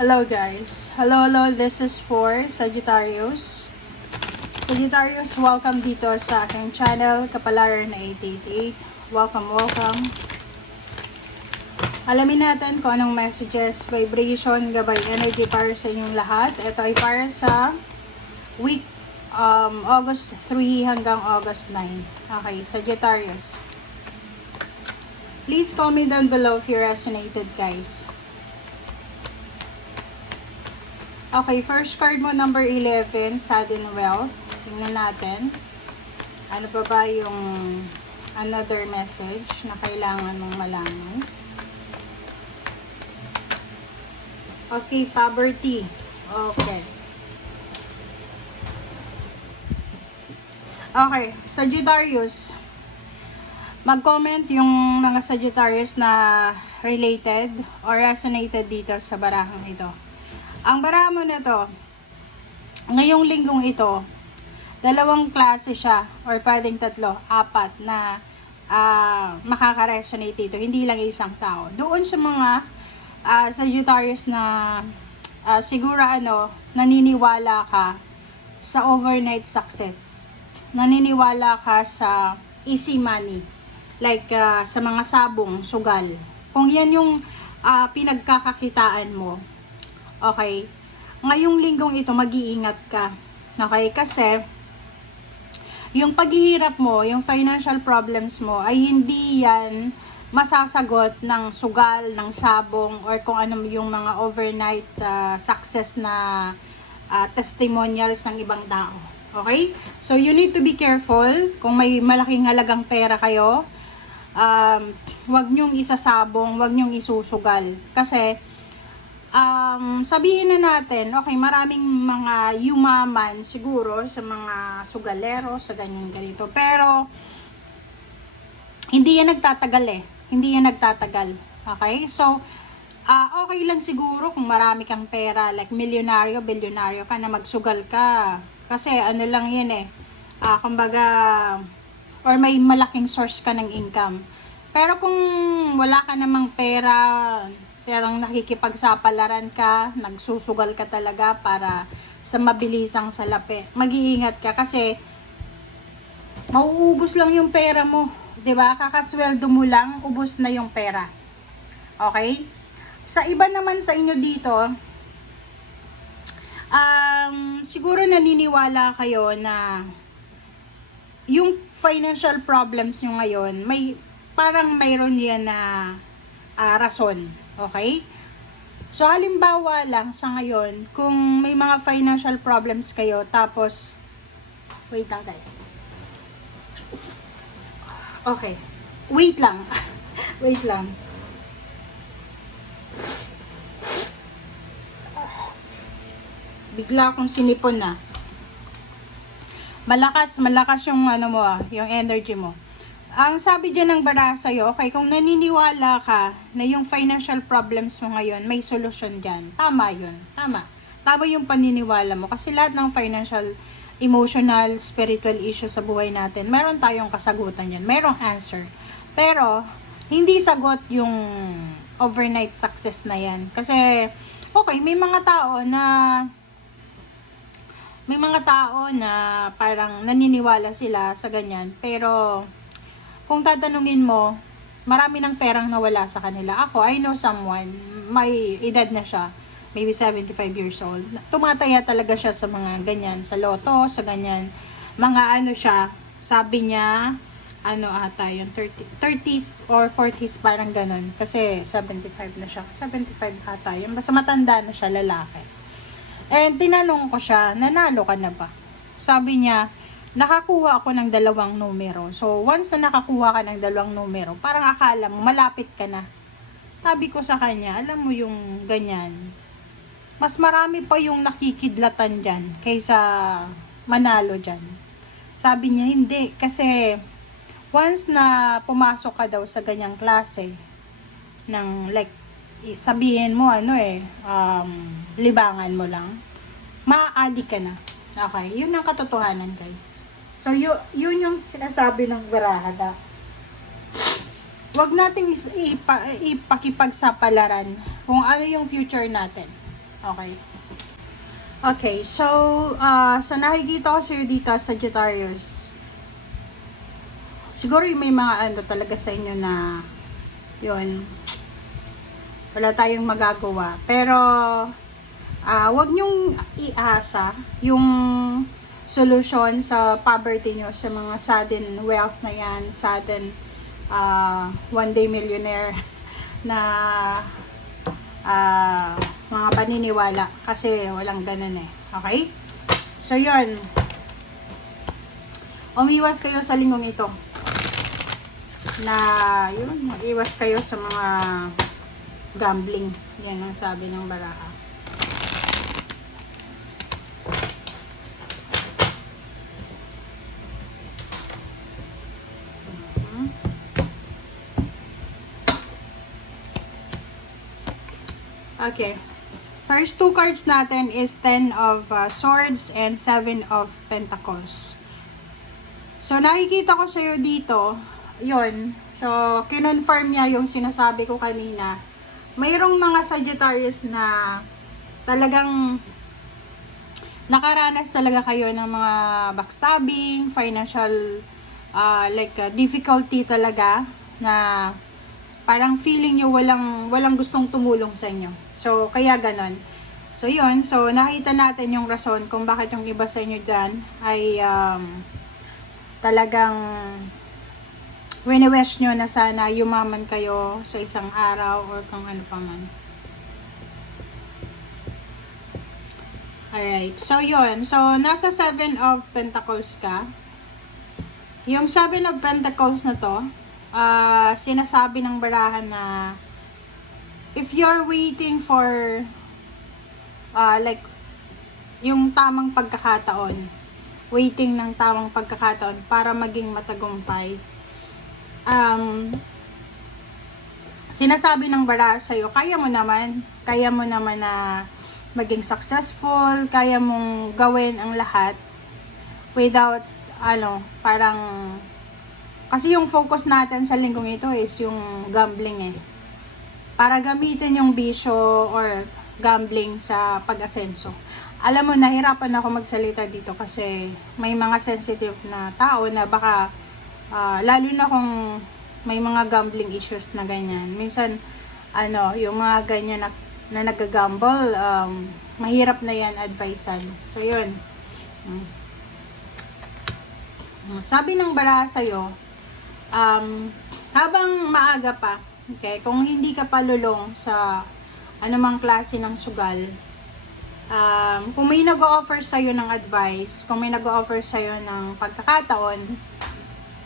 Hello guys. Hello, this is for Sagittarius. Sagittarius, welcome dito sa aking channel, Kapalaran 888. Welcome. Alamin natin kung anong messages, vibration, gabay, energy para sa inyong lahat. Ito ay para sa week August 3 hanggang August 9. Okay, Sagittarius. Please comment down below if you resonated, guys. Okay, first card mo, number 11, Sudden Wealth. Tingnan natin. Ano pa ba yung another message na kailangan mong malaman? Okay, poverty. Okay. Okay, Sagittarius. Mag-comment yung mga Sagittarius na related or resonated dito sa barahang ito. Ang baraha mo na to, ngayong linggong ito, dalawang klase siya, or pwedeng tatlo, apat na makaka-resonate dito. Hindi lang isang tao. Doon sa mga Sagittarius na siguro naniniwala ka sa overnight success. Naniniwala ka sa easy money. Like sa mga sabong, sugal. Kung yan yung pinagkakakitaan mo, okay, ngayong linggong ito, mag-iingat ka. Okay, kasi yung paghihirap mo, yung financial problems mo, ay hindi yan masasagot ng sugal, ng sabong, or kung ano yung mga overnight success na testimonials ng ibang tao. Okay? So, you need to be careful. Kung may malaking halagang pera kayo, wag nyong isasabong, wag nyong isusugal. Kasi, sabihin na natin, okay, maraming mga yumaman siguro sa mga sugalero, sa ganito. Pero, hindi yan nagtatagal eh. Hindi yan nagtatagal. Okay? So, okay lang siguro kung marami kang pera, like milyonaryo, bilyonaryo ka na magsugal ka. Kasi ano lang yan eh. Kumbaga, or may malaking source ka ng income. Pero kung wala ka namang pera, parang nakikipagsapalaran ka, nagsusugal ka talaga para sa mabilisang salapi. Mag-iingat ka kasi mauubos lang yung pera mo. 'Di ba? Kakasweldo mo lang, ubos na yung pera. Okay? Sa iba naman sa inyo dito, siguro naniniwala kayo na yung financial problems nyo ngayon, parang mayroon yan na rason. Okay? So, halimbawa lang sa ngayon, kung may mga financial problems kayo, tapos, wait lang guys. Okay. Wait lang. Wait lang. Bigla akong sinipon na. Malakas yung yung energy mo. Ang sabi dyan ng baraha sa'yo, okay, kung naniniwala ka na yung financial problems mo ngayon, may solusyon dyan. Tama yun. Tama yung paniniwala mo. Kasi lahat ng financial, emotional, spiritual issues sa buhay natin, meron tayong kasagutan yan. Merong answer. Pero, hindi sagot yung overnight success na yan. Kasi, okay, may mga tao na parang naniniwala sila sa ganyan. Pero, kung tatanungin mo, marami ng perang nawala sa kanila. Ako, I know someone, may edad na siya, maybe 75 years old. Tumataya talaga siya sa mga ganyan, sa loto, sa ganyan. Mga siya, sabi niya, yung 30s or 40s, parang ganun. Kasi 75 na siya. 75 ata yun. Basta matanda na siya, lalaki. And tinanong ko siya, nanalo ka na ba? Sabi niya, nakakuha ako ng 2 numero. So, once na nakakuha ka ng 2 numero, parang akala mo, malapit ka na. Sabi ko sa kanya, alam mo yung ganyan, mas marami pa yung nakikidlatan dyan kaysa manalo dyan. Sabi niya, hindi. Kasi, once na pumasok ka daw sa ganyang klase, ng like, sabihin mo, libangan mo lang, maa-addict ka na. Okay, yun ang katotohanan, guys. So, yun yung sinasabi ng baraha. Wag nating ipakipagsapalaran kung ano yung future natin. Okay. Okay, so, sa nakikita ko sa'yo dito, Sagittarius, siguro may mga ano talaga sa inyo na, yun, wala tayong magagawa. Pero, wag nyong iasa yung solution sa poverty nyo, sa mga sudden wealth na yan, sudden one day millionaire na mga paniniwala, kasi walang ganun eh. Okay? So yun, umiwas kayo sa linggong ito na yun, iwas kayo sa mga gambling. Yan ang sabi ng baraha. Okay. First two cards natin is 10 of Swords and 7 of Pentacles. So, nakikita ko sa'yo dito, yun. So, kinonfirm niya yung sinasabi ko kanina. Mayroong mga Sagittarius na talagang nakaranas talaga kayo ng mga backstabbing, financial difficulty talaga na parang feeling nyo walang gustong tumulong sa inyo. So, kaya ganon. So, yun. So, nakita natin yung rason kung bakit yung iba sa inyo dyan ay talagang wini-wish nyo na sana yumaman kayo sa isang araw or kung ano pa man. Alright. So, yun. So, nasa 7 of Pentacles ka. Yung 7 of Pentacles na to, sinasabi ng barahan na if you're waiting for yung tamang pagkakataon, waiting ng tamang pagkakataon para maging matagumpay, sinasabi ng baraha sa'yo, kaya mo naman na maging successful, kaya mong gawin ang lahat without parang kasi yung focus natin sa linggong ito is yung gambling eh. Para gamitin yung bisyo or gambling sa pag-asenso. Alam mo, nahirapan ako magsalita dito kasi may mga sensitive na tao na baka, lalo na kung may mga gambling issues na ganyan. Minsan, yung mga ganyan na nag-gamble, mahirap na yan advicean. So, yun. Sabi ng baraha sa'yo, habang maaga pa, okay, kung hindi ka palulong sa anumang klase ng sugal, kung may nag-o-offer sa'yo ng advice, kung may nag-o-offer sa'yo ng pagkakataon,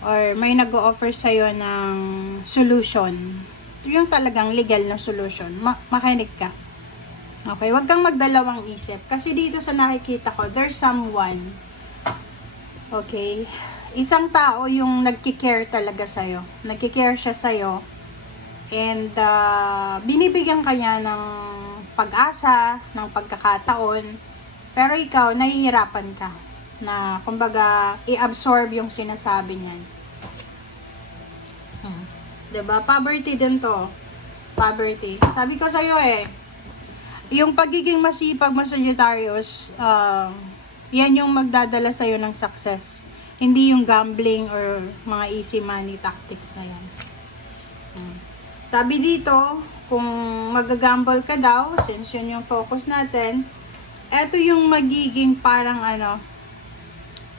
or may nag-o-offer sa'yo ng solution, yung talagang legal na solution, makinig ka. Okay, wag kang magdalawang isip. Kasi dito sa nakikita ko, there's someone, okay, isang tao yung nagki-care talaga sa'yo. Nagki-care siya sa'yo. And binibigyan ka niya ng pag-asa, ng pagkakataon. Pero ikaw, nahihirapan ka. Na, kumbaga, i-absorb yung sinasabi niyan. Diba? Poverty din to. Poverty. Sabi ko sa'yo yung pagiging masipag mo sa Sagittarius, yan yung magdadala sa'yo ng success. Hindi yung gambling or mga easy money tactics na yan. Sabi dito, kung mag-gamble ka daw, since yun yung focus natin, eto yung magiging parang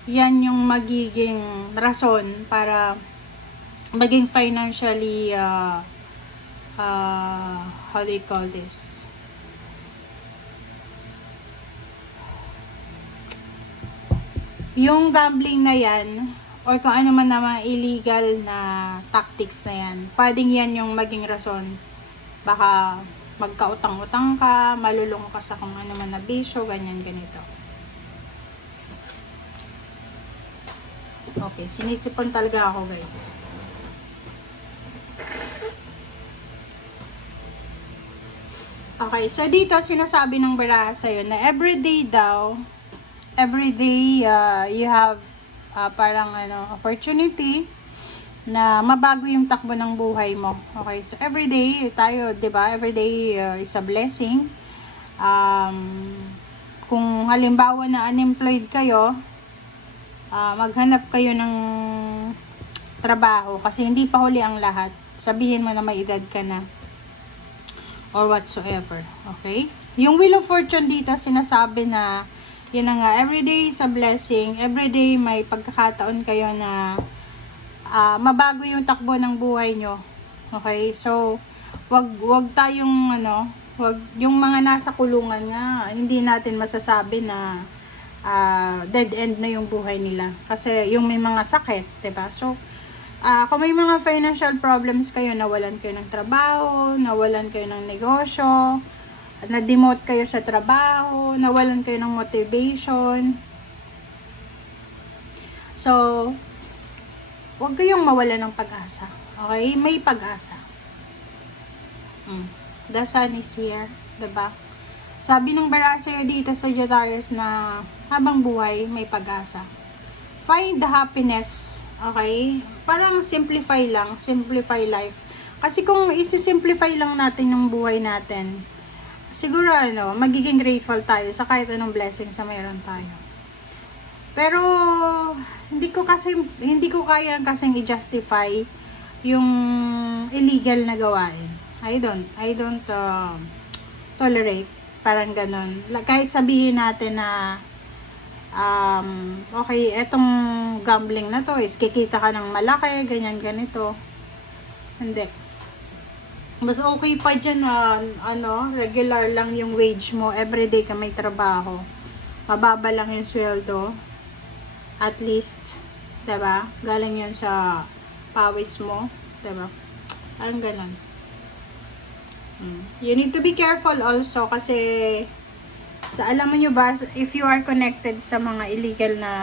yan yung magiging rason para maging financially, how do you call this? Yung gambling na yan, or kung ano man na mga illegal na tactics na yan, pwedeng yan yung maging rason. Baka magkautang-utang ka, malulung ka sa kung ano man na bisyo, ganyan, ganito. Okay, sinisipon talaga ako, guys. Okay, so dito sinasabi ng baraha sa'yo na everyday daw, everyday you have parang opportunity na mabago yung takbo ng buhay mo. Okay, so everyday tayo, 'di ba? Everyday is a blessing. um, kung halimbawa na unemployed kayo, maghanap kayo ng trabaho kasi hindi pa huli ang lahat. Sabihin mo na may edad ka na or whatsoever. Okay? Yung Wheel of Fortune dito, sinasabi na yun na nga, everyday is a blessing. Everyday may pagkakataon kayo na mabago yung takbo ng buhay nyo. Okay? So, wag tayong wag yung mga nasa kulungan nga, hindi natin masasabi na dead end na yung buhay nila. Kasi yung may mga sakit, 'di ba? So, kung may mga financial problems kayo, nawalan kayo ng trabaho, nawalan kayo ng negosyo, na-demote kayo sa trabaho, nawalan kayo ng motivation. So, huwag kayong mawala ng pag-asa. Okay? May pag-asa. The sun is here. Diba? Sabi ng Baraseo dito sa Sagittarius na habang buhay, may pag-asa. Find the happiness. Okay? Parang simplify lang. Simplify life. Kasi kung isi-simplify lang natin yung buhay natin, siguro magiging grateful tayo sa kahit anong blessing sa mayroon tayo. Pero hindi ko kaya kasing i-justify yung illegal na gawain. I don't tolerate parang ganun. Kahit sabihin natin na okay, etong gambling na to is kikita ka ng malaki, ganyan ganito. Hindi. Mas okay pa dyan na regular lang yung wage mo, everyday ka may trabaho. Mababa lang yung sweldo. At least, 'di ba? Galing 'yon sa pawis mo, 'di ba? Parang ganun. You need to be careful also kasi alam mo nyo ba, if you are connected sa mga illegal na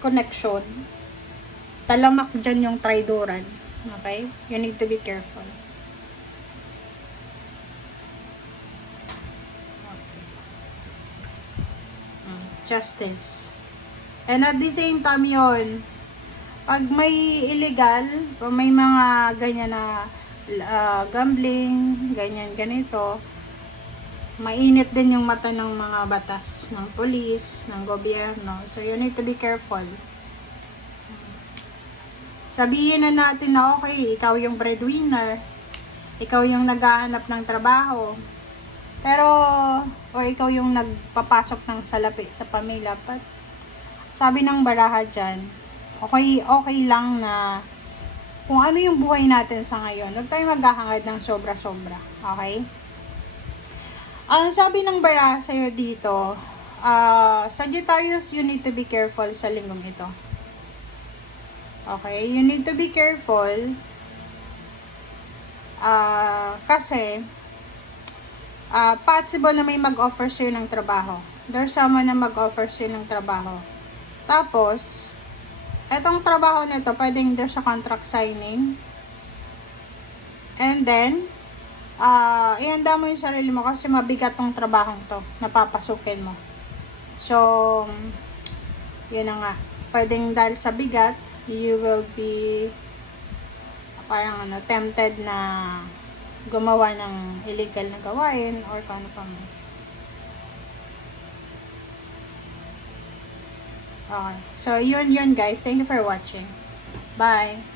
connection, talamak dyan yung traidoran. Okay? You need to be careful. Okay. Justice. And at the same time yun, pag may illegal, o may mga ganyan na gambling, ganyan ganito, mainit din yung mata ng mga batas ng police, ng gobyerno. So you need to be careful. Sabihin na natin na okay, ikaw yung breadwinner, ikaw yung naghahanap ng trabaho, pero o ikaw yung nagpapasok ng salapi sa pamilya. But sabi ng baraha dyan, okay lang na kung ano yung buhay natin sa ngayon, huwag tayo maghahangad ng sobra-sobra. Okay? Ang sabi ng baraha sa'yo dito, Sagittarius, you need to be careful sa linggong ito. Okay? You need to be careful kasi possible na may mag-offer sa'yo ng trabaho. There's someone na mag-offer sa'yo ng trabaho. Tapos, etong trabaho nito, pwedeng there's a contract signing. And then, ihanda mo yung sarili mo kasi mabigat tong trabahong to, napapasukin mo. So, yun na nga. Pwedeng dahil sa bigat, you will be parang tempted na gumawa ng illegal na gawain or paano pa mo. Okay. So, yun guys. Thank you for watching. Bye.